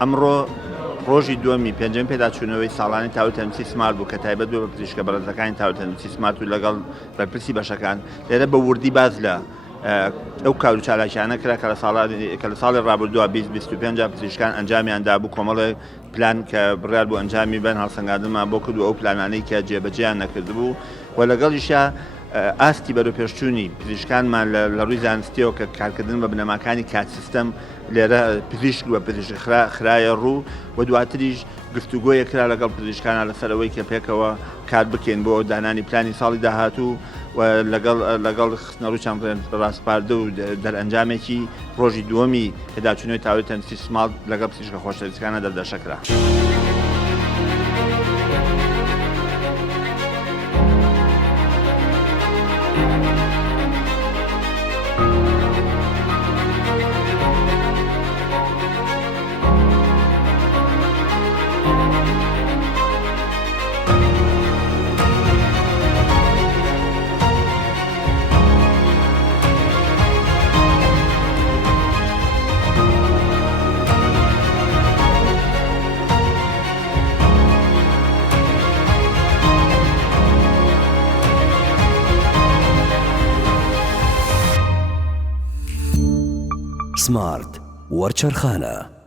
ئەمڕۆ ڕۆژی دووەمی پێنجەم پێداچوونەوەی ساڵانی تاوتەنووسی سمارت بوو کە تایبەت بوو بە پزیشکە بەڕێزەکانی تاوتەنووسی سمارت و لەگەڵ بەرپرسی بەشەکان لێرە بە وردی باز لە ئەو کار و چالاکیانە کرا کە لە ساڵی ڕابردووە 2025 پزیشکان ئەنجامیاندا بوو کۆمەڵی پلان کە بڕیار بوو ئەنجامی بن هەڵسەنگاندنمان بۆ کردو ئەو پلانانەی کە جێبەجێیان نەکردبوو و لەگەڵیشە ئاستی بەرەوپێشچوونی پزیشکانمان لە ڕووی زانستیەوە کە کارکردن بە بنەماکانی کات سیستەم لێرە پزیشک وە پزیشک خرایە ڕوو و دواتریش گفتوگۆیە کرا لەگەڵ پزیشکانە لەسەرەوەی کە پێکەوە کار بکەین بۆ دانانی پلانی ساڵی داهاتوو و لەگەڵ خستنەڕووچان ڕاستپاردە و دەرئەنجامێکی ڕۆژی دووەمی پێداچوونەوەی تاوتەنووسی سمارت لەگەڵ پزیشکە خۆشەویستەکانە دەردەشەکرا. سمارت وەرچەرخانە.